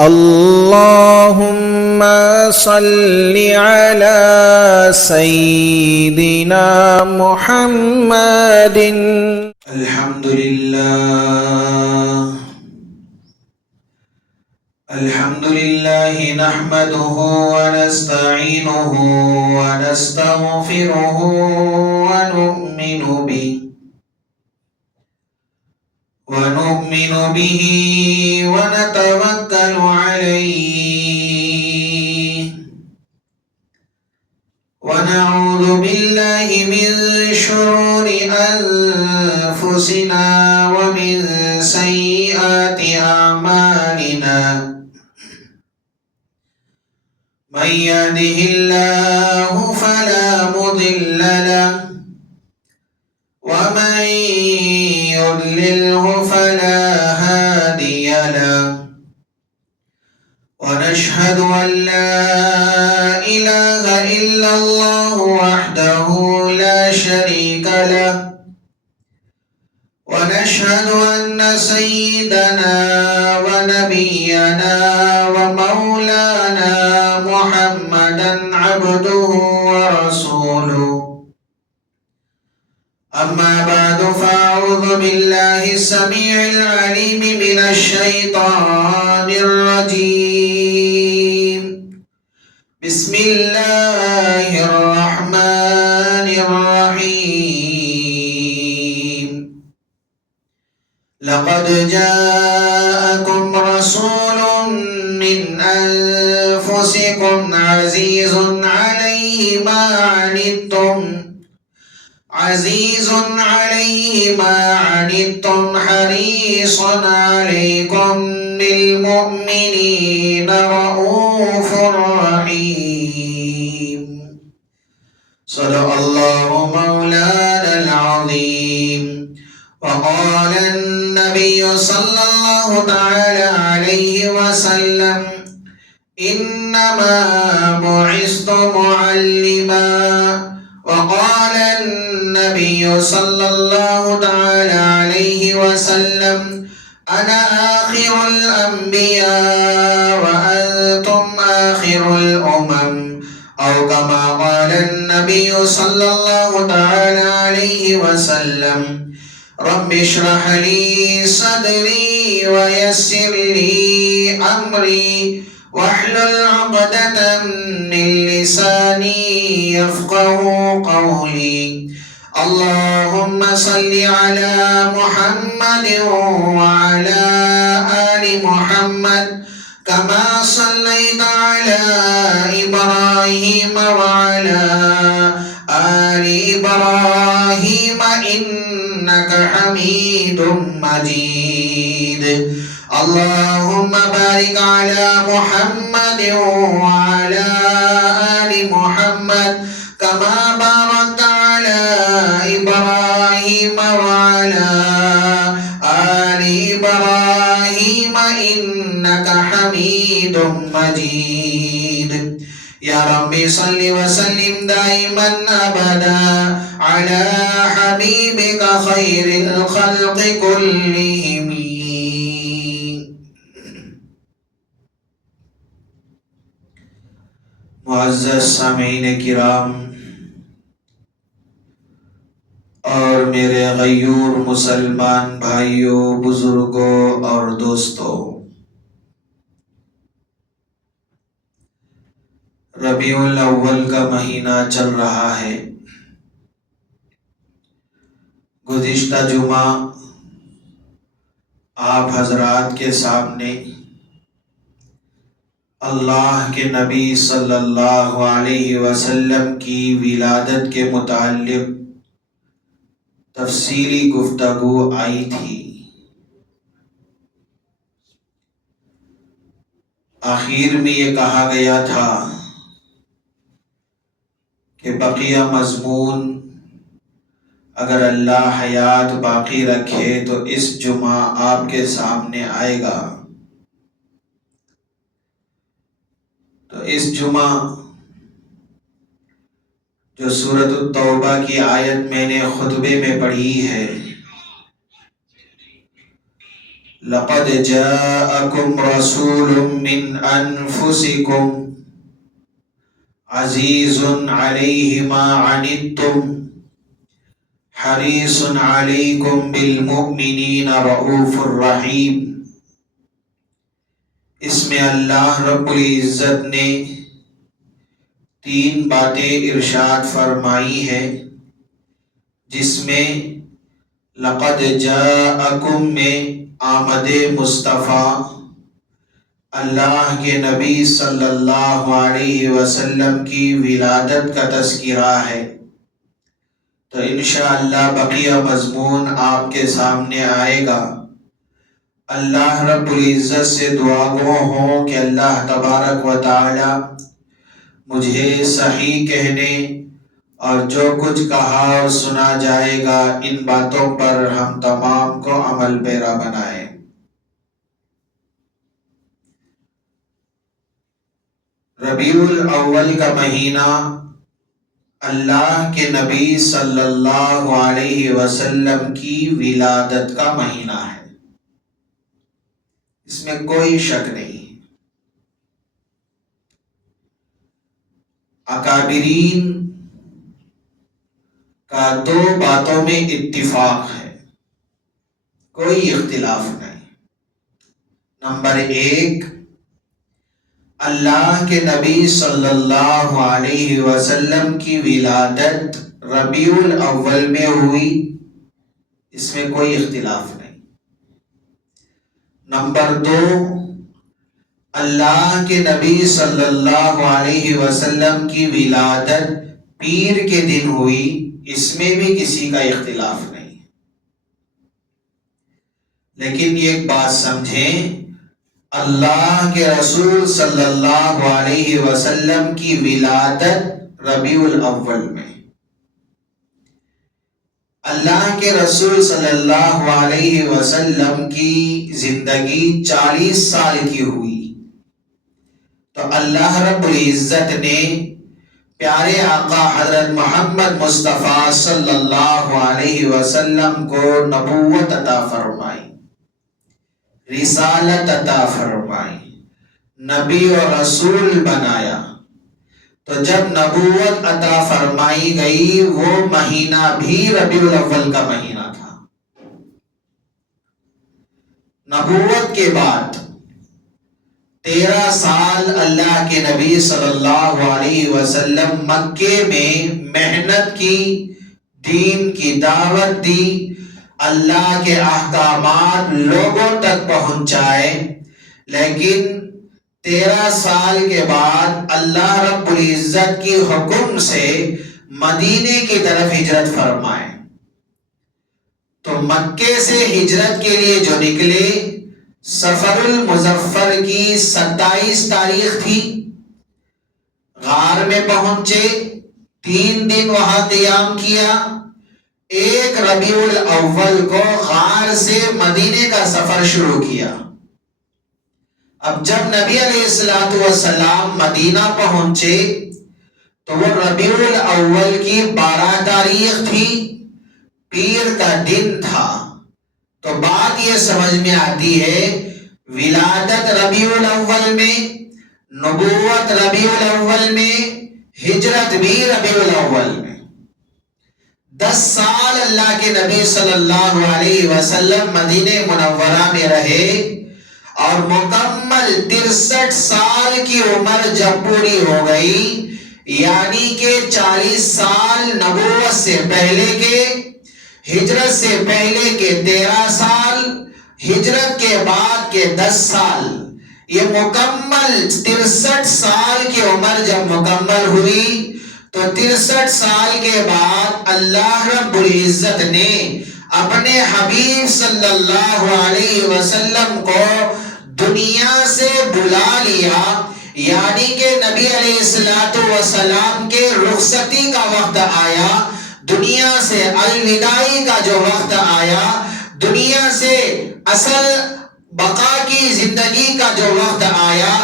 اللهم صل على سيدنا محمد. الحمد لله نحمده ونستعينه ونستغفره ونؤمن به ونتوكل عليه، ونعوذ بالله من شرور أنفسنا ومن سيئات أعمالنا. من يهده الله فلا مضل له، ومن يضلله فلا هادي له. ونشهد أن لا إله إلا الله وحده لا شريك له، ونشهد أن سيدنا ونبينا ومولانا محمدا عبده ورسوله. أما بعد، فأعوذ بالله السميع العليم من الشيطان الرجيم. بسم الله الرحمن الرحيم. لقد جاءكم رسول من أنفسكم عزيز عليه ما عنتم حريص عليكم بالمؤمنين رؤوف رحيم. صدق الله مولانا العظيم. وقال النبي صلى الله تعالى عليه وسلم: إنما بعثت معلما. وقال النبي صلى الله تعالى عليه وسلم: أنا آخر الأنبياء وأنتم آخر الأمم. أو كما قال النبي صلى الله تعالى عليه وسلم: رب اشرح لي صدري ويسر لي أمري واحلل عقدة من لساني يفقه قولي. اللهم صل على محمد وعلى آل محمد كما صليت على إبراهيم وعلى آل إبراهيم إنك حميد مجيد. اللهم بارك على محمد وعلى آل محمد كما باركت على إبراهيم وعلى آل إبراهيم إنك حميد مجيد. يا ربي صل وسلم دائما أبدا على حبيبك خير الخلق كلهم. معزز سامعین کرام اور میرے غیور مسلمان بھائیوں، بزرگوں اور دوستوں، ربیع الاول کا مہینہ چل رہا ہے۔ گزشتہ جمعہ آپ حضرات کے سامنے اللہ کے نبی صلی اللہ علیہ وسلم کی ولادت کے متعلق تفصیلی گفتگو آئی تھی۔ آخر میں یہ کہا گیا تھا کہ بقیہ مضمون اگر اللہ حیات باقی رکھے تو اس جمعہ آپ کے سامنے آئے گا۔ تو اس جمعہ جو سورۃ التوبہ کی آیت میں نے خطبے میں پڑھی ہے، لقد جاءكم رسول من انفسكم عزیز علیہ ما عنتم حریص علیکم بالمؤمنین رؤوف الرحیم۔ اس میں اللہ رب العزت نے 3 باتیں ارشاد فرمائی ہے، جس میں لقد جاءکم میں آمد مصطفیٰ اللہ کے نبی صلی اللہ علیہ وسلم کی ولادت کا تذکرہ ہے، تو انشاءاللہ بقیہ مضمون آپ کے سامنے آئے گا۔ اللہ رب العزت سے دعا گو ہوں کہ اللہ تبارک و تعالی مجھے صحیح کہنے اور جو کچھ کہا اور سنا جائے گا ان باتوں پر ہم تمام کو عمل پیرا بنائے۔ ربیع الاول کا مہینہ اللہ کے نبی صلی اللہ علیہ وسلم کی ولادت کا مہینہ ہے، اس میں کوئی شک نہیں۔ اکابرین کا 2 باتوں میں اتفاق ہے، کوئی اختلاف نہیں۔ نمبر 1، اللہ کے نبی صلی اللہ علیہ وسلم کی ولادت ربیع الاول میں ہوئی، اس میں کوئی اختلاف نہیں۔ نمبر 2، اللہ کے نبی صلی اللہ علیہ وسلم کی ولادت پیر کے دن ہوئی، اس میں بھی کسی کا اختلاف نہیں۔ لیکن ایک بات سمجھیں، اللہ کے رسول صلی اللہ علیہ وسلم کی ولادت ربیع الاول میں، اللہ کے رسول صلی اللہ علیہ وسلم کی زندگی 40 سال کی ہوئی، تو اللہ رب العزت نے پیارے آقا حضرت محمد مصطفیٰ صلی اللہ علیہ وسلم کو نبوت عطا فرمائی، رسالت عطا فرمائی، نبی اور رسول بنایا۔ تو جب نبوت عطا فرمائی گئی وہ مہینہ بھی ربیع الاول کا مہینہ تھا۔ نبوت کے بعد 13 سال اللہ کے نبی صلی اللہ علیہ وسلم مکے میں محنت کی، دین کی دعوت دی، اللہ کے احکامات لوگوں تک پہنچائے، لیکن 13 سال کے بعد اللہ رب العزت کی حکم سے مدینے کی طرف ہجرت فرمائے۔ تو مکے سے ہجرت کے لیے جو نکلے، سفر المظفر کی 27 تاریخ تھی، غار میں پہنچے، 3 دن وہاں قیام کیا، 1 ربیع الاول کو غار سے مدینے کا سفر شروع کیا۔ اب جب نبی علیہ السلام مدینہ پہنچے تو وہ ربیع الاول کی 12 تاریخ تھی، پیر کا دن تھا۔ تو بات یہ سمجھ میں آتی ہے، ولادت ربیع الاول میں، نبوت ربیع الاول میں، ہجرت بھی ربیع الاول میں۔ 10 سال اللہ کے نبی صلی اللہ علیہ وسلم مدینہ منورہ میں رہے، اور مکمل 63 سال کی عمر جب پوری ہو گئی، یعنی کہ 40 سال نبوت سے پہلے کے، ہجرت سے پہلے کے 13 سال، ہجرت کے بعد کے 10 سال، یہ مکمل 63 سال کی عمر جب مکمل ہوئی تو 63 سال کے بعد اللہ رب العزت نے اپنے حبیب صلی اللہ علیہ وسلم کو دنیا سے بلا لیا، یعنی کہ نبی علیہ السلام کے رخصتی کا وقت آیا، دنیا سے الوداعی کا جو وقت آیا، دنیا سے اصل بقا کی زندگی کا جو وقت آیا،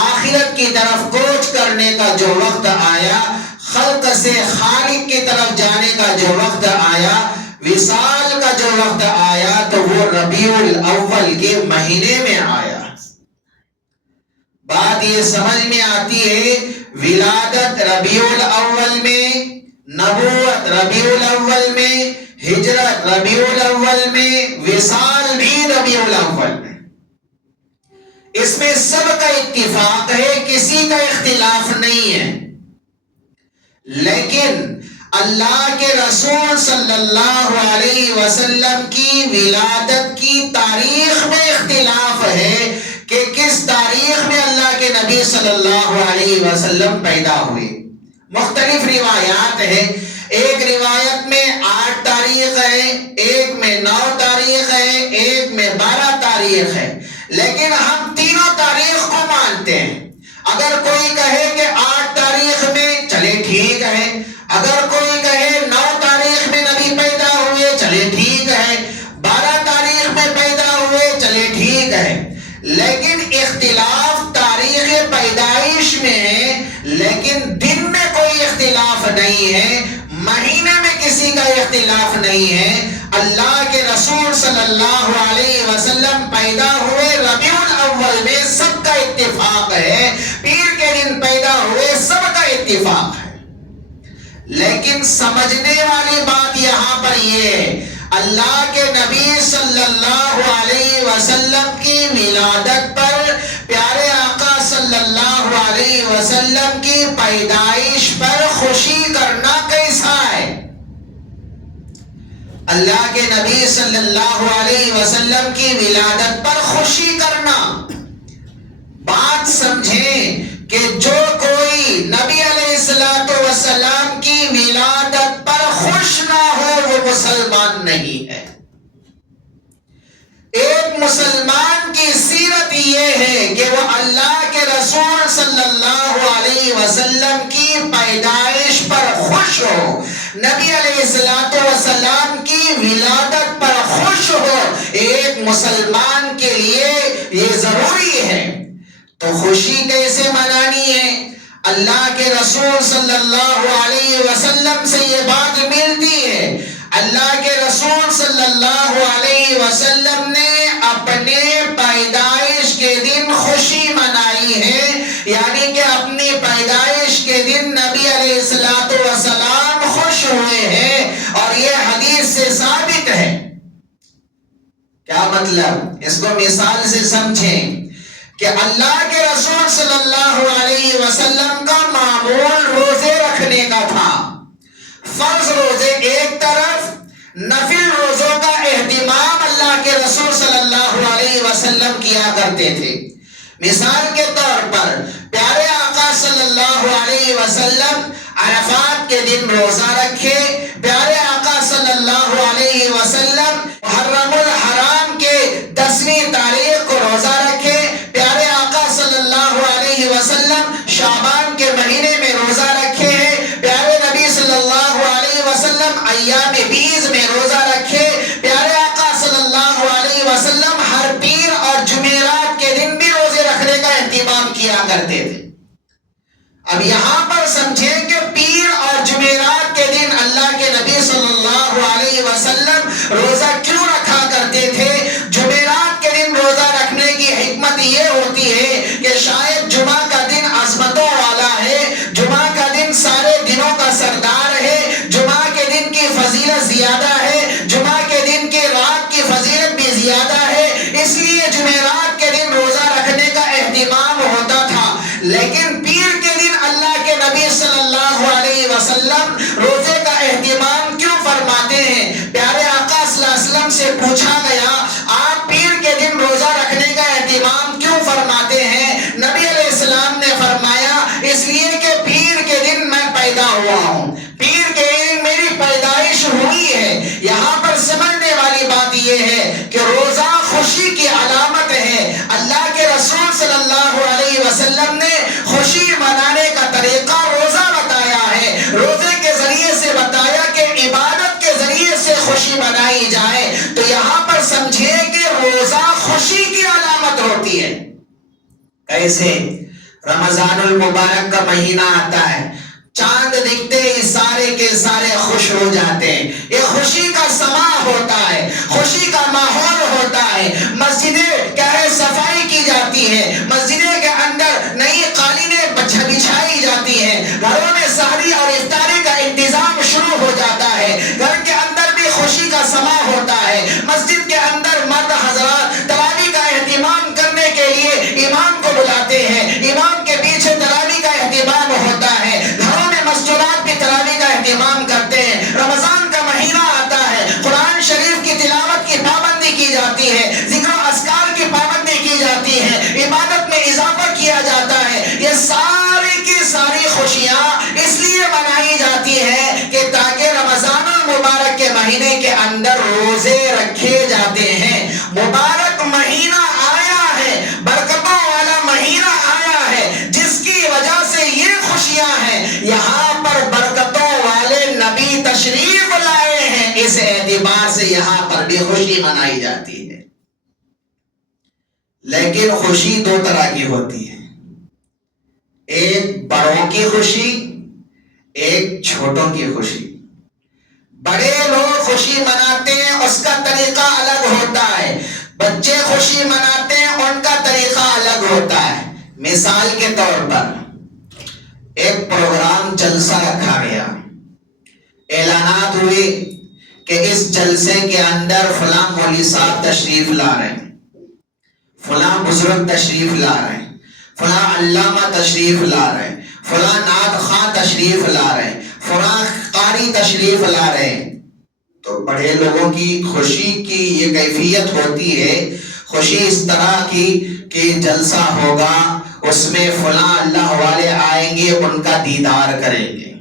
آخرت کی طرف کوچ کرنے کا جو وقت آیا، خلق سے خالق کی طرف جانے کا جو وقت آیا، وصال کا جو وقت آیا تو وہ ربیع الاول کے مہینے میں آیا۔ بات یہ سمجھ میں آتی ہے، ولادت ربیع الاول میں، نبوت ربیع الاول میں، ہجرت ربیع الاول میں، وصال بھی ربیع الاول میں۔ اس میں سب کا اتفاق ہے، کسی کا اختلاف نہیں ہے، لیکن اللہ کے رسول صلی اللہ علیہ وسلم کی ولادت کی تاریخ میں اختلاف ہے کہ کس تاریخ میں اللہ کے نبی صلی اللہ علیہ وسلم پیدا ہوئے۔ مختلف روایات ہیں، ایک روایت میں 8 تاریخ ہے، ایک میں 9 تاریخ ہے، ایک میں 12 تاریخ ہے، لیکن ہم تینوں تاریخ کو مانتے ہیں۔ اگر کوئی کہے کہ 8 تاریخ میں، چلے ٹھیک ہے، اگر کوئی کہے 9 تاریخ میں نبی پیدا ہوئے، چلے ٹھیک ہے، 12 تاریخ میں پیدا ہوئے، چلے ٹھیک ہے، لیکن اختلاف تاریخ پیدائش میں ہے، لیکن دن میں کوئی اختلاف نہیں ہے، مہینے میں کسی کا اختلاف نہیں ہے۔ اللہ کے رسول صلی اللہ علیہ وسلم پیدا ہوئے ربیع الاول میں، سب کا اتفاق ہے، پیر کے دن پیدا ہوئے، سب کا اتفاق ہے۔ لیکن سمجھنے والی بات یہاں پر یہ ہے، اللہ کے نبی صلی اللہ علیہ وسلم کی ولادت پر، پیارے آقا صلی اللہ علیہ وسلم کی پیدائش پر خوشی کرنا کیسا ہے؟ اللہ کے نبی صلی اللہ علیہ وسلم کی ولادت پر خوشی کرنا، بات سمجھیں کہ جو کوئی نبی علیہ السلام کی ولادت پر خوش نہ ہو وہ مسلمان نہیں ہے۔ ایک مسلمان کی سیرت یہ ہے کہ وہ اللہ کے رسول صلی اللہ علیہ وسلم کی پیدائش پر خوش ہو، نبی علیہ السلام کی ولادت پر خوش ہو، ایک مسلمان کے لیے یہ ضروری ہے۔ تو خوشی کیسے منانی ہے؟ اللہ کے رسول صلی اللہ علیہ وسلم سے یہ بات ملتی ہے۔ اللہ کے رسول صلی اللہ علیہ وسلم نے اپنے پیدائش کے دن خوشی منائی ہے، یعنی کہ اپنی پیدائش کے دن نبی علیہ السلام خوش ہوئے ہیں، اور یہ حدیث سے ثابت ہے۔ کیا مطلب؟ اس کو مثال سے سمجھیں کہ اللہ کے رسول صلی اللہ علیہ وسلم کا معمول روزے رکھنے کا تھا، فرض روزے ایک طرف، نفل روزوں کا اہتمام اللہ کے رسول صلی اللہ علیہ وسلم کیا کرتے تھے۔ مثال کے طور پر پیارے آقا صلی اللہ علیہ وسلم عرفات کے دن روزہ رکھے، پیارے آقا صلی اللہ علیہ وسلم محرم الحرام کے 10ویں تاریخ کو روزہ رکھے، پیارے آقا صلی اللہ علیہ وسلم شعبان کے مہینے میں روزہ رکھے ہیں، پیارے نبی صلی اللہ علیہ وسلم ایام بیض میں روزہ رکھے، پیارے آقا صلی اللہ علیہ وسلم ہر پیر اور جمعرات کے دن بھی روزے رکھنے کا اہتمام کیا کرتے تھے۔ اب یہاں پر سمجھیں کہ پیر اور جمعرات کے دن اللہ کے نبی صلی اللہ علیہ وسلم روزہ کیوں رکھا کرتے تھے؟ جمعرات کے دن روزہ رکھنے کی حکمت یہ ہوتی ہے کہ شاید جمعہ کا دن عظمتوں والا ہے، جمعہ کا دن سارے دنوں کا سردار ہے، جمعہ کے دن کی فضیلت زیادہ ہے، جمعہ کے دن کی رات کی فضیلت بھی زیادہ ہے، اس لیے جمعرات کے دن روزہ رکھنے کا اہتمام ہوتا تھا۔ لیکن پیر کے دن اللہ کے نبی صلی اللہ علیہ وسلم روزے کا اہتمام کیوں فرماتے ہیں؟ پیارے آقا صلی اللہ علیہ وسلم سے پوچھا گیا، آپ پیر کے دن روزہ رکھنے کا اہتمام کیوں فرماتے ہیں؟ نبی علیہ السلام نے فرمایا، اس لیے کہ پیر کے دن میں پیدا ہوا ہوں، پیر کے دن میری پیدائش ہوئی ہے۔ یہاں پر سمجھنے والی بات یہ ہے کہ روزہ خوشی کی علامت ہے۔ اللہ کے رسول صلی اللہ علیہ وسلم نے خوشی منانے کا طریقہ روزہ بتایا ہے، روزے کے ذریعے سے بتایا کہ عبادت کے ذریعے سے خوشی منائی جائے۔ تو یہاں پر سمجھیں کہ روزہ خوشی کی علامت ہوتی ہے۔ کیسے؟ رمضان المبارک کا مہینہ آتا ہے، چاند دکھتے ہی سارے کے سارے خوش ہو جاتے ہیں. یہ خوشی کا سما ہوتا ہے, خوشی کا ماحول ہوتا ہے. مسجدیں کیا ہے صفائی کی جاتی ہے, مسجدیں کے اندر نئی قالینیں بچھائی جاتی ہیں, گھروں میں سحری اور افطاری کا انتظام شروع ہو جاتا ہے. گھر کے اندر بھی خوشی کا سما ہوتا ہے. مسجد کے اندر مرد حضرات تراویح کا اہتمام کرنے کے لیے امام کو بلاتے ہیں, امام کے پیچھے تراویح کا اہتمام ہوتا ہے. گھروں میں مسجدات بھی تراویح کا اہتمام کرتے ہیں. رمضان کا مہینہ آتا ہے, قرآن شریف کی تلاوت کی پابندی کی جاتی ہے, ذکر و اذکار کی پابندی کی جاتی ہے, عبادت میں اضافہ کیا جاتا ہے. یہ ساری کی ساری خوشیاں اس لیے منائی جاتی ہے کہ تاکہ رمضان المبارک کے مہینے کے اندر روزے رکھے جاتے ہیں. مبارک مہینہ آیا ہے, برکتوں والا مہینہ آیا ہے, جس کی وجہ سے یہ خوشیاں ہیں. یہاں پر برکتوں والے نبی تشریف لائے ہیں, اس اعتبار سے یہاں پر بھی خوشی منائی جاتی ہے. لیکن خوشی دو طرح کی ہوتی ہے, ایک بڑوں کی خوشی, ایک چھوٹوں کی خوشی. بڑے لوگ خوشی مناتے ہیں, اس کا طریقہ الگ ہوتا ہے. بچے خوشی مناتے ہیں, ان کا طریقہ الگ ہوتا ہے. مثال کے طور پر ایک پروگرام جلسہ رکھا گیا, اعلانات ہوئے کہ اس جلسے کے اندر فلاں مولوی صاحب تشریف لا رہے ہیں, فلاں بزرگ تشریف لا رہے ہیں, فلاں علامہ تشریف لا رہے ہیں, فلاں نعت خواں تشریف لا رہے ہیں, فلاں قاری تشریف لا رہے ہیں. تو بڑے لوگوں کی خوشی کی یہ کیفیت ہوتی ہے, خوشی اس طرح کی کہ جلسہ ہوگا, اس میں فلاں اللہ والے آئیں گے, ان کا دیدار کریں گے,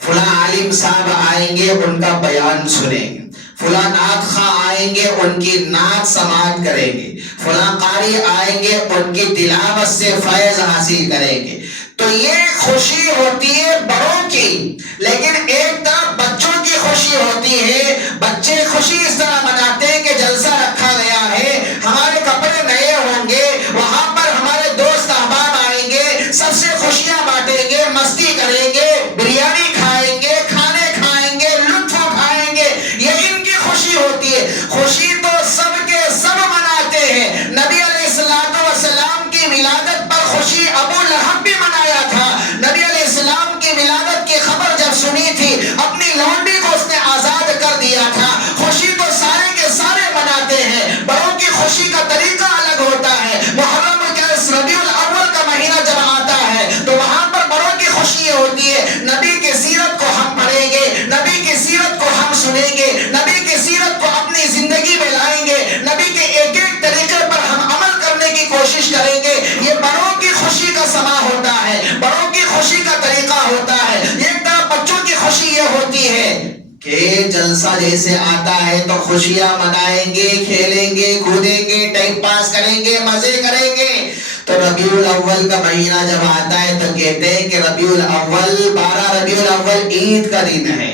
فلاں عالم صاحب آئیں گے, ان کا بیان سنیں گے, فلاں نعت خواں آئیں گے, ان کی نعت سماعت کریں گے, فلاں قاری آئیں گے, ان کی تلاوت سے فیض حاصل کریں گے. تو یہ خوشی ہوتی ہے بڑوں کی. لیکن ایک طرف بچوں کی خوشی ہوتی ہے. بچے خوشی اس طرح مناتے ہیں کہ جلسہ رکھا گیا ہے, ہمارے کپڑے نئے ہوں گے, وہاں پر ہمارے دوست احباب آئیں گے, سب سے خوشیاں بانٹیں گے, مستی کریں گے, بریانی کھائیں گے, کھانے کھائیں گے, لطف اٹھائیں گے. یہ ان کی خوشی ہوتی ہے. خوشی تو سب کے سب مناتے ہیں. نبی علیہ السلام کی ولادت پر خوشی ابو لہب بھی منایا تھا. نبی علیہ السلام کی ولادت کی خبر جب سنی تھی, اپنی لونڈی کو اس نے آزاد کر دیا تھا. خوشی تو سارے کے سارے مناتے ہیں. بڑوں کی خوشی کا طریقہ الگ ہوتا ہے. محرم کے ربیع الاول کا مہینہ جب آتا ہے تو وہاں پر بڑوں کی خوشی ہوتی ہے, نبی کی سیرت کو ہم پڑھیں گے, نبی کی سیرت کو ہم سنیں گے, نبی کی سیرت کو اپنی زندگی میں لائیں گے, نبی کے ایک ایک طریقے پر ہم عمل کرنے کی کوشش کریں گے. یہ بڑوں کی خوشی کا سما ہوتا ہے, بڑوں کی خوشی کا طریقہ ہوتا ہے. ایک طرف بچوں کی خوشی یہ ہوتی ہے کہ جلسہ جیسے آتا ہے تو خوشیاں منائیں گے, کھیلیں گے, کودیں گے, ٹائم پاس کریں گے, مزے کریں گے. تو ربیع الاول کا مہینہ جب آتا ہے تو کہتے ہیں کہ ربیع الاول 12 ربیع الاول عید کا دن ہے.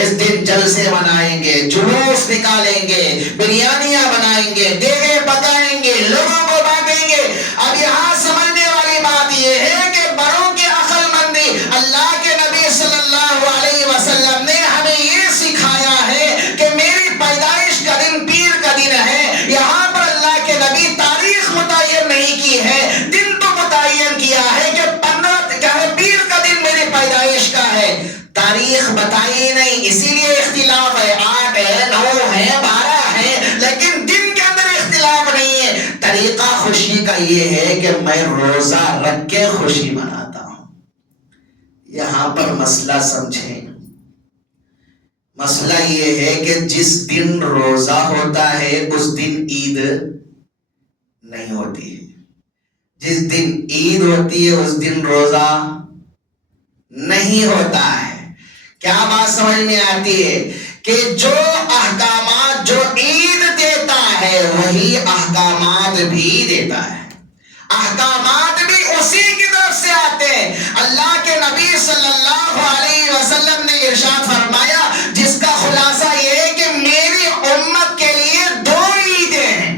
اس دن جلسے منائیں گے, جلوس نکالیں گے, بریانیاں بنائیں گے, دیگیں پکائیں گے, لوگوں کو بانٹیں گے. اب یہاں سمجھنے والی بات یہ ہے کہ بڑوں کی عقل مندی, اللہ کے نبی صلی اللہ علیہ وسلم نے ہمیں یہ سکھایا ہے کہ میری پیدائش کا دن پیر کا دن ہے. یہاں پر اللہ کے نبی تاریخ متعین نہیں کی ہے, دن تو متعین کیا ہے کہ 15 کیا ہے پیر کا دن میری پیدائش کا ہے. تاریخ بتائی نہیں, اسی لیے اختلاف ہے. 8 ہے, 9 ہے, 12 ہے, لیکن دن کے اندر اختلاف نہیں ہے. طریقہ خوشی کا یہ ہے کہ میں روزہ رکھ کے خوشی مناتا ہوں. یہاں پر مسئلہ سمجھیں, مسئلہ یہ ہے کہ جس دن روزہ ہوتا ہے اس دن عید نہیں ہوتی ہے. جس دن عید ہوتی ہے اس دن روزہ نہیں ہوتا ہے. کیا بات سمجھ میں آتی ہے کہ جو احکامات جو عید دیتا ہے وہی احکامات بھی دیتا ہے. احکامات بھی اسی کی طرف سے آتے ہیں. اللہ کے نبی صلی اللہ علیہ وسلم نے ارشاد فرمایا, جس کا خلاصہ یہ ہے کہ میری امت کے لیے 2 عیدیں ہیں.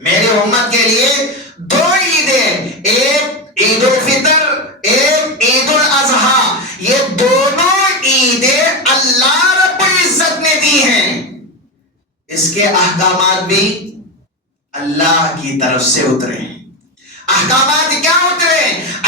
میری امت کے لیے 2 عیدیں, ایک عید الفطر, ایک عید الاضحیٰ. یہ کے احکامات بھی اللہ کی طرف سے اترے ہیں۔ احکامات کیا اترے؟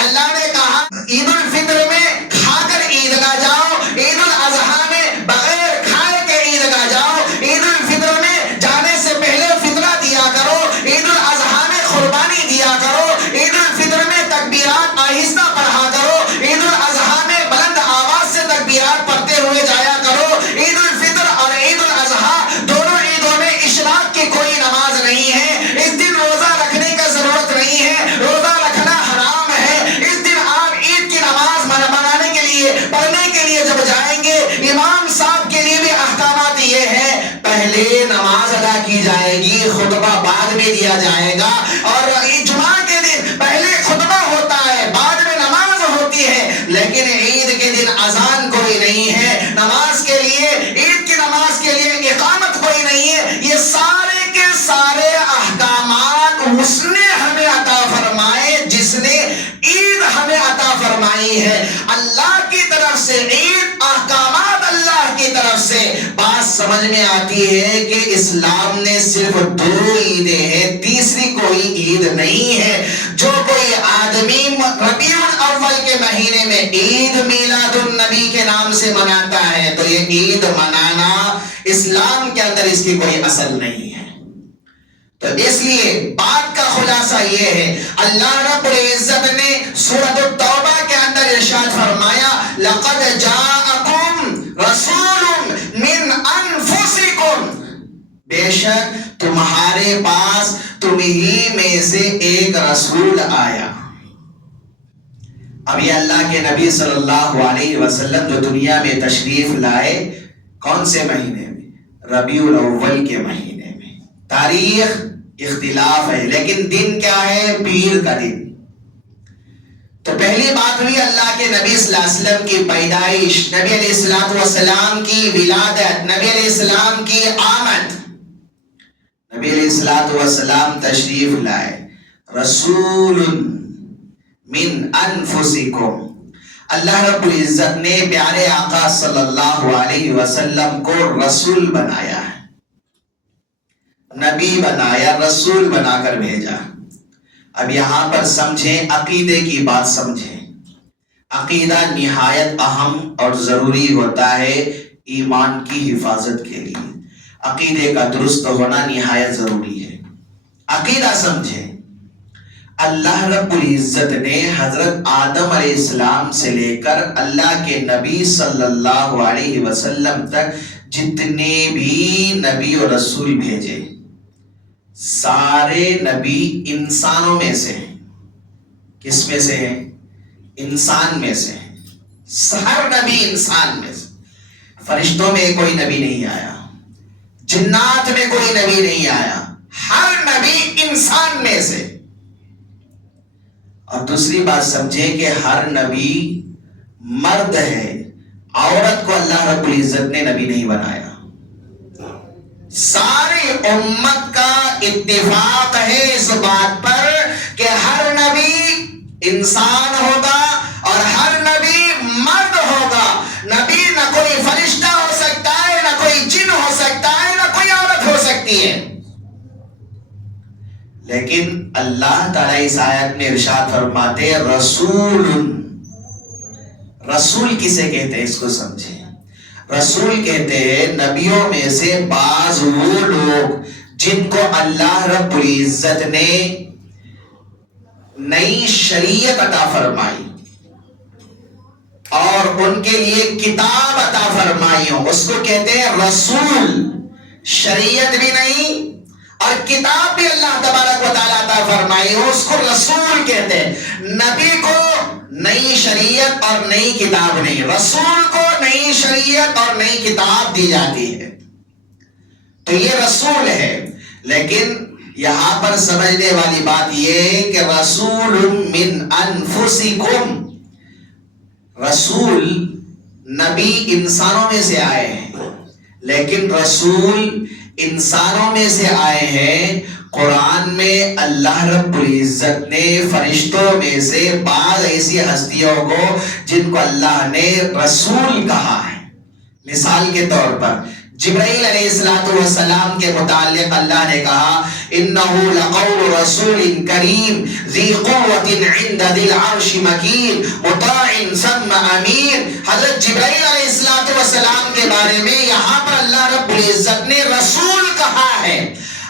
اللہ نے کہا عید الفطر میں کھا کر عیدگاہ جاؤ، عید الاضحیٰ میں بغیر کھائے کے عیدگاہ جاؤ، عید الفطر میں جانے سے پہلے فطرہ دیا کرو، عید الاضحیٰ میں قربانی دیا کرو، عید الفطر میں تکبیرات آہستہ پڑھا کرو، عید الاضحیٰ میں بلند آواز سے تکبیرات پڑھتے ہوئے جایا کرو۔ عید الفطر اور عید الاضحیٰ دونوں عیدوں میں اشراق کی کوئی نماز نہیں ہے، اس دن روزہ رکھنے کا ضرورت نہیں ہے، روزہ رکھنا حرام ہے۔ اس دن آپ عید کی نماز منانے کے لیے پڑھنے کے لیے جب جائیں گے، امام صاحب کے لیے بھی احکامات یہ ہے، پہلے نماز ادا کی جائے گی، خطبہ بعد میں دیا جائے گا، اور جمعہ کے دن پہلے خطبہ ہوتا ہے بعد میں نماز ہوتی ہے، لیکن عید کے دن اذان کوئی نہیں ہے، نماز کے لیے عید کی نماز کے لیے اقامت کوئی نہیں ہے۔ یہ سارے کے سارے احکامات اس نے ہمیں عطا فرمائے جس نے عید ہمیں عطا فرمائی ہے، اللہ کی طرف سے عید، احکامات اللہ کی طرف سے۔ بات سمجھ میں آتی ہے کہ اسلام نے صرف 2 عیدیں ہیں، تیسری کوئی عید نہیں ہے۔ جو کوئی آدمی ربیع الاول کے مہینے میں عید میلاد النبی کے نام سے مناتا ہے تو یہ عید منانا اسلام کے اندر اس کی کوئی اصل نہیں ہے۔ تو اس لیے بات کا خلاصہ یہ ہے، اللہ رب العزت نے سورۃ التوبہ کے اندر ارشاد فرمایا لَقَدْ جَاءَكُمْ رَسُولٌ مِّنْ أَنفُسِكُمْ، بے شک تمہارے پاس تمہی میں سے ایک رسول آیا۔ اب یہ اللہ کے نبی صلی اللہ علیہ وسلم جو دنیا میں تشریف لائے کون سے مہینے میں؟ ربیع الاول کے مہینے میں۔ تاریخ اختلاف ہے لیکن دن کیا ہے؟ پیر کا دن۔ تو پہلی بات ہوئی اللہ کے نبی صلی اللہ علیہ وسلم کی پیدائش، نبی علیہ السلام کی ولادت، نبی علیہ السلام کی آمد۔ نبی علیہ السلام تشریف لائے، رسول من انفسکم، اللہ رب العزت نے پیارے آقا صلی اللہ علیہ وسلم کو رسول بنایا ہے، نبی بنایا، رسول بنا کر بھیجا۔ اب یہاں پر سمجھیں، عقیدے کی بات سمجھیں۔ عقیدہ نہایت اہم اور ضروری ہوتا ہے ایمان کی حفاظت کے لیے، عقیدے کا درست ہونا نہایت ضروری ہے۔ عقیدہ سمجھیں، اللہ رب العزت نے حضرت آدم علیہ السلام سے لے کر اللہ کے نبی صلی اللہ علیہ وسلم تک جتنے بھی نبی اور رسول بھیجے، سارے نبی انسانوں میں سے ہیں۔ کس میں سے ہیں؟ انسان میں سے ہیں۔ ہر نبی انسان میں سے، فرشتوں میں کوئی نبی نہیں آیا، جنات میں کوئی نبی نہیں آیا، ہر نبی انسان میں سے۔ اور دوسری بات سمجھیں کہ ہر نبی مرد ہے، عورت کو اللہ رب العزت نے نبی نہیں بنایا۔ ساری امت کا اتفاق ہے اس بات پر کہ ہر نبی انسان ہوگا اور ہر نبی مرد ہوگا۔ نبی نہ کوئی فرشتہ ہو سکتا ہے، نہ کوئی جن ہو سکتا ہے، نہ کوئی عورت ہو سکتی ہے۔ لیکن اللہ تعالیٰ اس آیت میں ارشاد فرماتے رسول، رسول کسے کہتے ہیں اس کو سمجھیں۔ رسول کہتے ہیں نبیوں میں سے بعض وہ لوگ جن کو اللہ رب العزت نے نئی شریعت عطا فرمائی اور ان کے لیے کتاب عطا فرمائی ہو، اس کو کہتے ہیں رسول۔ شریعت بھی نہیں اور کتاب بھی اللہ تبارک و تعالیٰ عطا فرمائی ہو، اس کو رسول کہتے ہیں۔ نبی کو نئی شریعت اور نئی کتاب نہیں، رسول کو نئی شریعت اور نئی کتاب دی جاتی ہے، تو یہ رسول ہے۔ لیکن یہاں پر سمجھنے والی بات یہ ہے کہ رسول من انفسکم، رسول نبی انسانوں میں سے آئے ہیں، لیکن رسول انسانوں میں سے آئے ہیں۔ قرآن میں اللہ رب العزت نے فرشتوں میں سے بعض ایسی ہستیوں کو جن کو اللہ نے رسول کہا ہے، مثال کے طور پر جبرائیل علیہ السلام کے متعلق اللہ نے کہا انہو لقول رسول کریم ذی قوت عند ذی العرش مکین مطاع ثم امین. حضرت جبرائیل علیہ السلام کے بارے میں یہاں پر اللہ رب العزت نے رسول کہا ہے.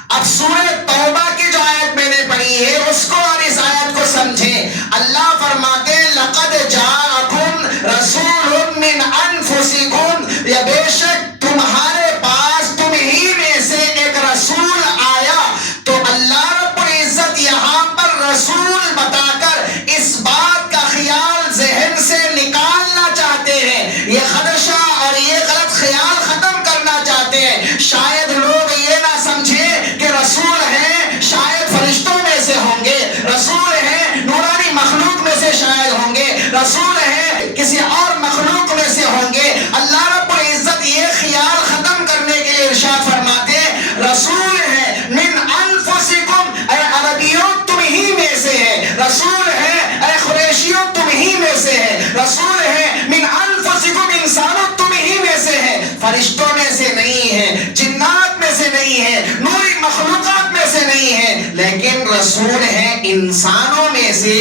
اب سورہ توبہ کی جو آیت میں نے پڑھی ہے اس کو اور اس آیت کو سمجھیں. اللہ فرماتے ہیں لقد جاءکم رسول من انفسکم، یا بے شک تمہارے پاس تم ہی میں سے ایک رسول آیا. تو اللہ رب العزت یہاں پر رسول بتا کر اس بات کا خیال ذہن سے نکالنا چاہتے ہیں، یہ خدشہ اور یہ غلط خیال ختم کرنا چاہتے ہیں. شاید لوگ یہ نہ سمجھیں کہ رسول ہیں شاید فرشتوں میں سے ہوں گے، رسول ہیں نورانی مخلوق میں سے شاید ہوں گے، رسول ہیں کسی اور مخلوق میں سے ہوں گے. اللہ رب العزت یہ خیال ختم کرنے کے لیے ارشاد فرماتے ہیں رسول ہے من انفسکم، اے عربیوں تم ہی میں سے ہے. رسول ہے اے قریشیوں تم ہی میں سے ہے. رسول ہے من انفسکم، انسانوں تم ہی میں سے ہے، فرشتوں میں سے نہیں ہے، جنات میں سے نہیں ہے، نوری مخلوقات میں سے نہیں ہے، لیکن رسول ہے انسانوں میں سے.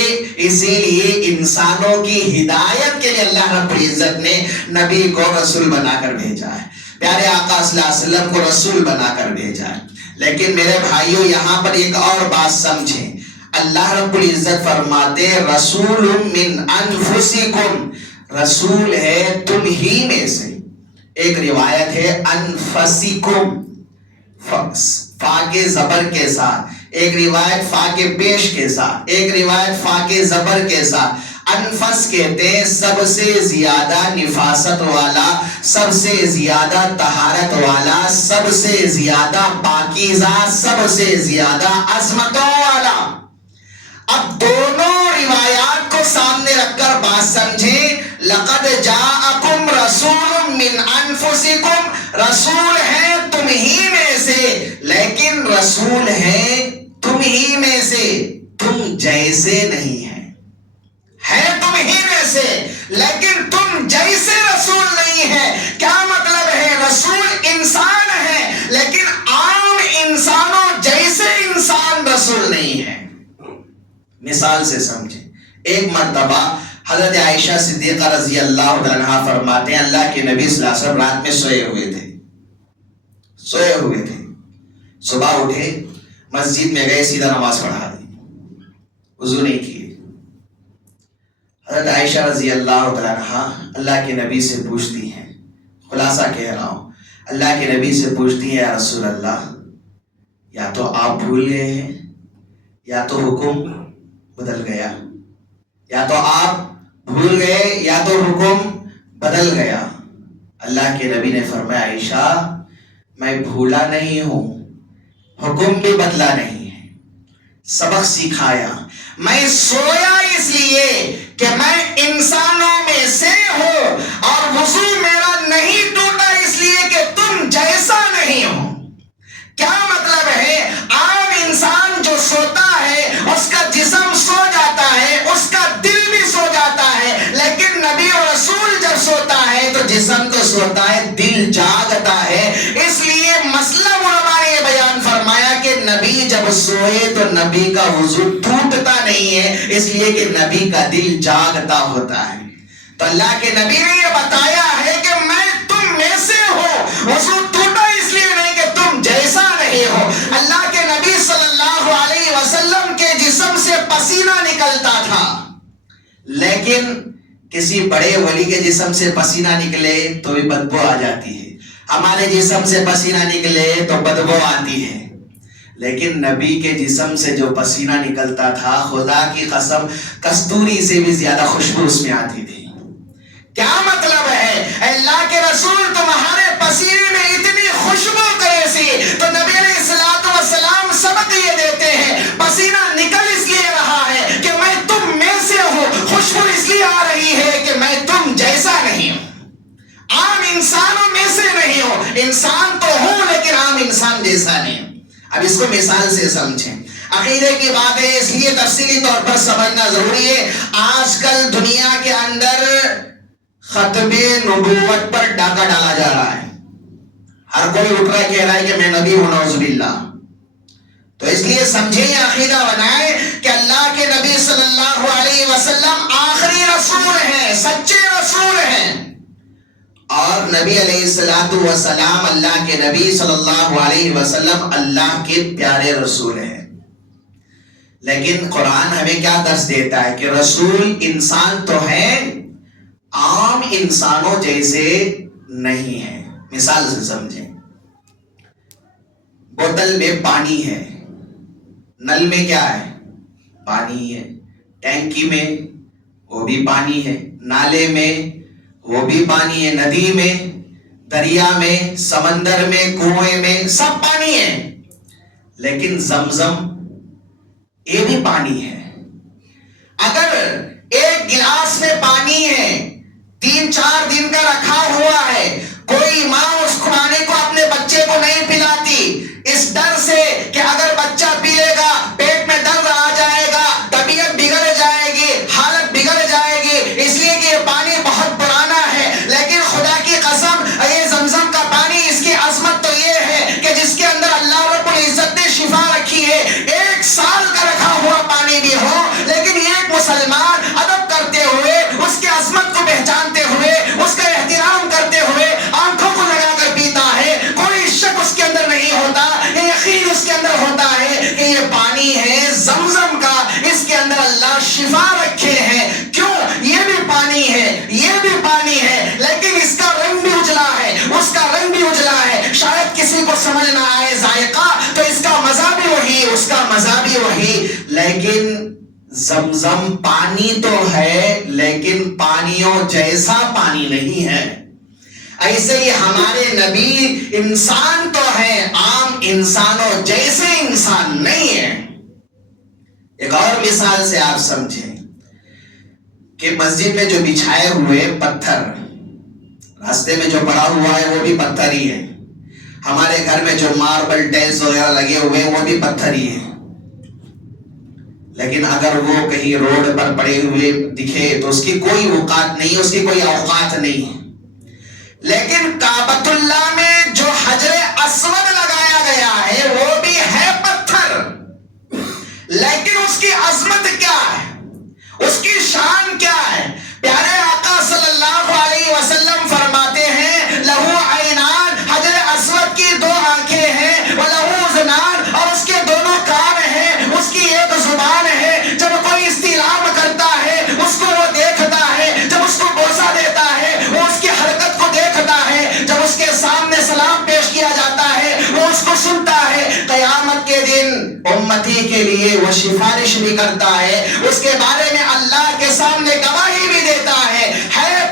اسی لیے انسانوں کی ہدایت کے لیے اللہ رب العزت نے نبی کو رسول بنا کر بھیجا ہے، پیارے آقا صلی اللہ علیہ وسلم کو رسول بنا کر بھیجا ہے. لیکن میرے بھائیوں یہاں پر ایک اور بات سمجھیں. اللہ رب العزت فرماتے رسول من انفسکم، رسول ہے تم ہی میں سے. ایک روایت ہے انفسکم، فا کے زبر کے ساتھ، ایک روایت فا کے پیش کے ساتھ، ایک روایت فا کے زبر کے ساتھ. انفس کہتے ہیں سب سے زیادہ نفاست والا، سب سے زیادہ طہارت والا، سب سے زیادہ پاکیزہ، سب سے زیادہ عظمتوں والا. اب دونوں روایات کو سامنے رکھ کر بات سمجھیں. لقد جاءکم رسول من انفسکم، رسول ہے تم ہی میں سے، لیکن رسول ہے تم ہی میں سے، تم جیسے نہیں ہے. ہے تم ہی میں سے لیکن تم جیسے رسول نہیں ہے. کیا مطلب ہے؟ رسول انسان ہے لیکن عام انسانوں جیسے انسان رسول نہیں ہے. مثال سے سمجھیں. ایک مرتبہ حضرت عائشہ صدیقہ رضی اللہ عنہا فرماتے ہیں اللہ کے نبی صلی اللہ علیہ وسلم رات میں سوئے ہوئے تھے. صبح اٹھے، مسجد میں گئے، سیدھا نماز پڑھا دی، وضو نہیں کیے. حضرت عائشہ رضی اللہ عنہا اللہ کے نبی سے پوچھتی ہیں، خلاصہ کہہ رہا ہوں، اللہ کے نبی سے پوچھتی ہیں یا رسول اللہ، یا تو آپ بھول گئے ہیں یا تو حکم بدل گیا، یا تو آپ بھول گئے یا تو حکم بدل گیا. اللہ کے نبی نے فرمایا عائشہ میں بھولا نہیں ہوں، حکم بھی بدلا نہیں ہے، سبق سکھایا. میں سویا اس لیے کہ میں انسانوں میں سے ہوں، اور وضو میرا نہیں ٹوٹا اس لیے کہ تم جیسا نہیں ہو. کیا مطلب ہے؟ عام انسان جو سوتا ہے اس کا جسم سو جاتا ہے، اس کا دل بھی سو جاتا ہے، لیکن نبی اور رسول جب سوتا ہے تو جسم تو سوتا ہے، دل جاگتا ہے. اس لیے مسئلہ علماء نے یہ بیان فرمایا کہ نبی جب سوئے تو نبی کا وضو ٹوٹتا نہیں ہے، اس لیے کہ نبی کا دل جاگتا ہوتا ہے. تو اللہ کے نبی نے یہ بتایا ہے کہ میں تم میں سے ہوں، وضو ٹوٹا اس لیے نہیں کہ تم جیسا نہیں ہو. اللہ کے نبی صلی اللہ علیہ وسلم کے جسم سے پسینہ نکلتا تھا، لیکن کسی بڑے ولی کے جسم سے پسینہ نکلے تو بھی بدبو آ جاتی ہے، ہمارے جسم سے پسینہ نکلے تو بدبو آتی ہے. لیکن نبی کے جسم سے جو پسینہ نکلتا تھا خدا کی قسم کستوری سے بھی زیادہ خوشبو اس میں آتی تھی. کیا مطلب ہے؟ اللہ کے رسول تمہارے پسینے میں اتنی خوشبو کیسی؟ تو نبی علیہ السلام سبق یہ دیتے ہیں پسینہ نکل اس لیے رہا ہے کہ میں تم میں سے ہوں، خوشبو اس لیے آ رہی ہے کہ میں تم جیسا نہیں ہوں، عام انسانوں میں سے نہیں ہوں. انسان تو ہوں لیکن عام انسان جیسا نہیں ہوں. اب اس کو مثال سے سمجھیں. عقیدے کی بات ہے اس لیے تفصیلی طور پر سمجھنا ضروری ہے. آج کل دنیا کے اندر ختم نبوت پر ڈاکہ ڈالا جا رہا ہے. ہر کوئی اٹھ رہا کہہ رہا ہے کہ میں نبی ہوں، نعوذ باللہ. تو اس لیے سمجھے، یہ عقیدہ بنائے کہ اللہ کے نبی صلی اللہ علیہ وسلم آخری رسول ہیں، سچے رسول ہیں. اور نبی علیہ الصلوۃ والسلام، اللہ کے نبی صلی اللہ علیہ وسلم اللہ کے پیارے رسول ہیں. لیکن قرآن ہمیں کیا درس دیتا ہے کہ رسول انسان تو ہے، عام انسانوں جیسے نہیں ہے. مثال سے سمجھیں، بوتل میں پانی ہے، نل میں کیا ہے؟ پانی ہے، ٹینکی میں وہ بھی پانی ہے، نالے میں وہ بھی پانی ہے، ندی میں، دریا میں، سمندر میں، کنویں میں، سب پانی ہے. لیکن زمزم یہ بھی پانی ہے. اگر ایک گلاس میں پانی ہے، 3-4 دن کا رکھا ہوا ہے، کوئی ماں اس پانی کو اپنے بچے کو نہیں پلاتی، اس ڈر سے کہ اگر بچہ پی لے گا پیٹ میں درد آ جائے گا، طبیعت بگڑ جائے گی، حالت بگڑ جائے گی، اس لیے کہ یہ پانی بہت پرانا ہے. لیکن خدا کی قسم، یہ زمزم کا پانی، اس کی عظمت تو یہ ہے کہ جس کے اندر اللہ رب العزت نے شفا رکھی ہے. 1 سال کا رکھا ہوا پانی بھی ہو، لیکن ایک مسلمان ادب کرتے ہوئے، اس کی عظمت کو پہچانتے ہوئے، اس کا احترام کرتے ہوئے آنکھوں کو لگا کر پیتا ہے. کوئی شک اس کے اندر نہیں ہوتا، یہ یقین اس کے اندر ہوتا ہے کہ یہ پانی ہے زمزم کا، اس کے اندر اللہ شفا رکھے ہیں. کیوں؟ یہ بھی پانی ہے، یہ بھی پانی ہے، لیکن اس کا رنگ بھی اجلا ہے، اس کا رنگ بھی اجلا ہے. شاید کسی کو سمجھ نہ آئے ذائقہ، تو اس کا مزہ بھی وہی، اس کا مزہ بھی وہی. لیکن زمزم پانی تو ہے، لیکن پانیوں جیسا پانی نہیں ہے. ایسے ہی ہمارے نبی انسان تو ہے، عام انسانوں جیسے انسان نہیں ہے. ایک اور مثال سے آپ سمجھیں کہ مسجد میں جو بچھائے ہوئے پتھر، راستے میں جو پڑا ہوا ہے وہ بھی پتھر ہی ہے. ہمارے گھر میں جو ماربل ٹائلز وغیرہ لگے ہوئے وہ بھی پتھر ہی ہے. لیکن اگر وہ کہیں روڈ پر پڑے ہوئے دکھے تو اس کی کوئی اوقات نہیں، اس کی کوئی اوقات نہیں. لیکن کعبۃ اللہ میں جو حجر اسود لگایا گیا ہے وہ بھی ہے پتھر، لیکن اس کی عظمت کیا ہے، اس کی شان کیا ہے؟ پیارے آقا صلی اللہ علیہ وسلم فرماتے ہیں لہو عینان، حجر اسود کی 2 آنکھیں ہیں، وَلَهُ اذنان، اور اس کے دونوں کان ہیں، اس کی 1 زبان ہے. جب کوئی استلام کرتا ہے اس کو وہ دیکھتا ہے، جب اس کو بوسہ دیتا ہے وہ اس کی حرکت کو دیکھتا ہے، جب اس کے سامنے سلام پیش کیا جاتا ہے وہ اس کو سنتا ہے. قیامت کے دن امتی کے لیے وہ سفارش بھی کرتا ہے، اس کے بارے میں اللہ کے سامنے گواہی بھی دیتا ہے.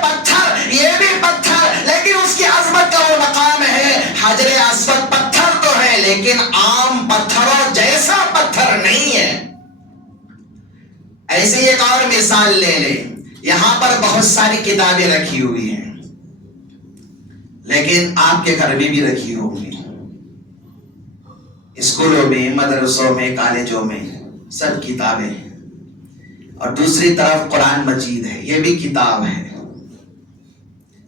پتھر، یہ بھی پتھر، لیکن اس کی عظمت کا وہ مقام ہے. حجر اسود پتھر تو ہے، لیکن عام پتھروں جیسا پتھر نہیں ہے. ایسے ایک اور مثال لے لیں. یہاں پر بہت ساری کتابیں رکھی ہوئی ہیں، لیکن آپ کے گھر میں بھی رکھی ہوگی، اسکولوں میں، مدرسوں میں، کالجوں میں سب کتابیں ہیں. اور دوسری طرف قرآن مجید ہے، یہ بھی کتاب ہے،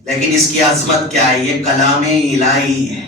لیکن اس کی عظمت کیا ہے؟ یہ کلام الہی ہے،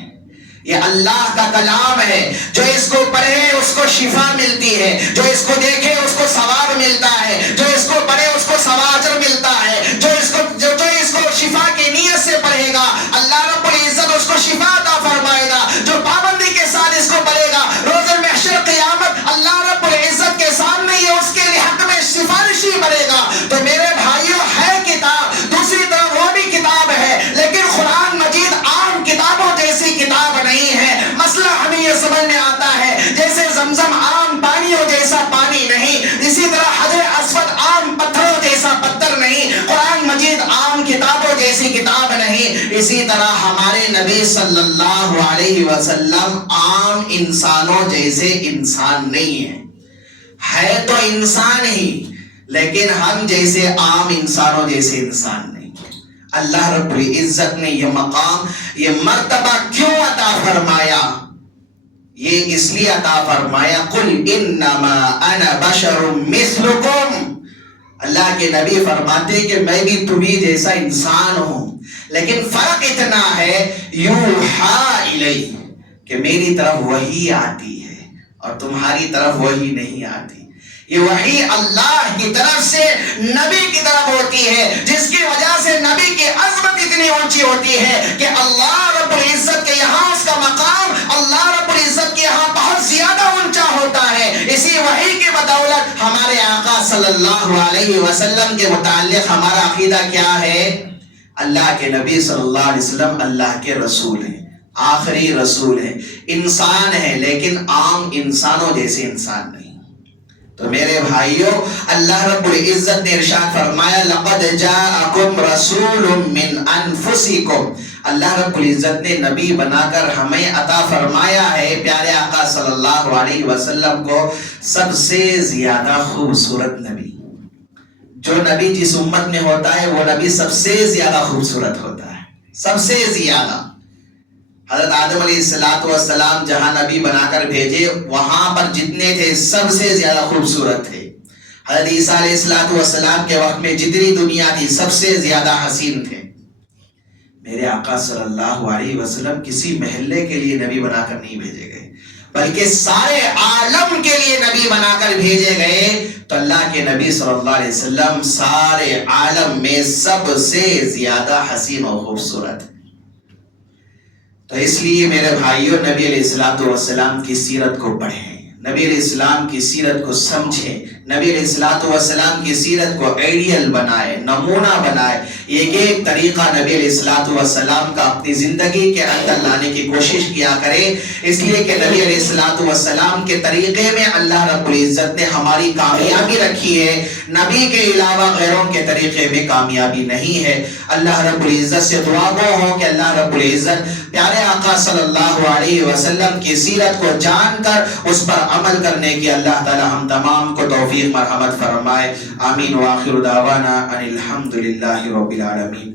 یہ اللہ کا کلام ہے. جو اس کو پڑھے اس کو شفا ملتی ہے، جو اس کو دیکھے اس کو ثواب ملتا ہے، جو اس کو پڑھے اس کو اجر ملتا ہے. جو اس کو شفا کی نیت سے پڑھے گا اللہ رب العزت اس کو شفا عطا فرمائے گا. جو پابندی کے ساتھ اس کو پڑھے گا روز محشر قیامت اللہ رب العزت کے سامنے یہ اس کے حق میں سفارشی بنے گا. تو میرے بھائیوں، ہے کتاب، دوسری طرف وہ بھی کتاب ہے، لیکن قرآن مجید عام کتابوں جیسی کتاب نہیں ہے. مسئلہ ہمیں یہ سمجھ میں آتا ہے جیسے زمزم عام پانیوں جیسا پانی نہیں، اسی طرح حجر اسود عام پتھروں جیسا پتھر نہیں، قرآن مجید عام کتابوں جیسی کتاب نہیں. اسی طرح ہمارے نبی صلی اللہ علیہ وسلم عام انسانوں جیسے انسان نہیں ہے تو انسان ہی، لیکن ہم جیسے عام انسانوں جیسے انسان نہیں. اللہ رب العزت نے یہ مقام، یہ مرتبہ کیوں عطا فرمایا؟ یہ اس لیے عطا فرمایا قل انما انا بشر مثلکم. اللہ کے نبی فرماتے کہ میں بھی تمہیں جیسا انسان ہوں. لیکن فرق اتنا ہے یوحا الی کہ میری طرف وحی آتی ہے اور تمہاری طرف وحی نہیں آتی. یہ وحی اللہ کی طرف سے نبی کی طرف ہوتی ہے، جس کی وجہ سے نبی کی عظمت اتنی اونچی ہوتی ہے کہ اللہ رب العزت کے یہاں اس کا مقام اللہ رب العزت کے یہاں بہت زیادہ اونچا ہوتا ہے. اسی وحی کی بدولت ہمارے آقا صلی اللہ علیہ وسلم کے متعلق ہمارا عقیدہ کیا ہے؟ اللہ کے نبی صلی اللہ علیہ وسلم اللہ کے رسول ہیں، آخری رسول ہیں، انسان ہیں لیکن عام انسانوں جیسے انسان نہیں. تو میرے بھائیوں، اللہ رب العزت نے ارشاد فرمایا لقد جاءکم رسول من انفسکم. اللہ رب العزت نے نبی بنا کر ہمیں عطا فرمایا ہے پیارے آقا صلی اللہ علیہ وسلم کو سب سے زیادہ خوبصورت نبی. جو نبی جس امت میں ہوتا ہے وہ نبی سب سے زیادہ خوبصورت ہوتا ہے، سب سے زیادہ. حضرت آدم علیہ السلام جہاں نبی بنا کر بھیجے وہاں پر جتنے تھے سب سے زیادہ خوبصورت تھے. حضرت عیسیٰ علیہ السلام کے وقت میں جتنی دنیا تھی سب سے زیادہ حسین تھے. میرے آقا صلی اللہ علیہ وسلم کسی محلے کے لیے نبی بنا کر نہیں بھیجے گئے بلکہ سارے عالم کے لیے نبی بنا کر بھیجے گئے. تو اللہ کے نبی صلی اللہ علیہ وسلم سارے عالم میں سب سے زیادہ حسین و خوبصورت. تو اس لیے میرے بھائیوں نبی علیہ السلام کی سیرت کو پڑھیں، نبی علیہ السلام کی سیرت کو سمجھیں، نبی علیہ السلام کی سیرت کو آئیڈیل بنائے، نمونہ بنائے. ایک ایک طریقہ نبی علیہ السلام کا اپنی زندگی کے اندر لانے کی کوشش کیا کرے، اس لیے کہ نبی علیہ السلام کے طریقے میں اللہ رب العزت نے ہماری کامیابی رکھی ہے. نبی کے علاوہ غیروں کے طریقے میں کامیابی نہیں ہے. اللہ رب العزت سے دعا گو ہو کہ اللہ رب العزت پیارے آقا صلی اللہ علیہ وسلم کی سیرت کو جان کر اس پر عمل کرنے کی اللہ تعالی ہم تمام کو توفیق مرحمت فرمائے. آمین. وآخر دعوانا ان الحمد للہ رب العالمین.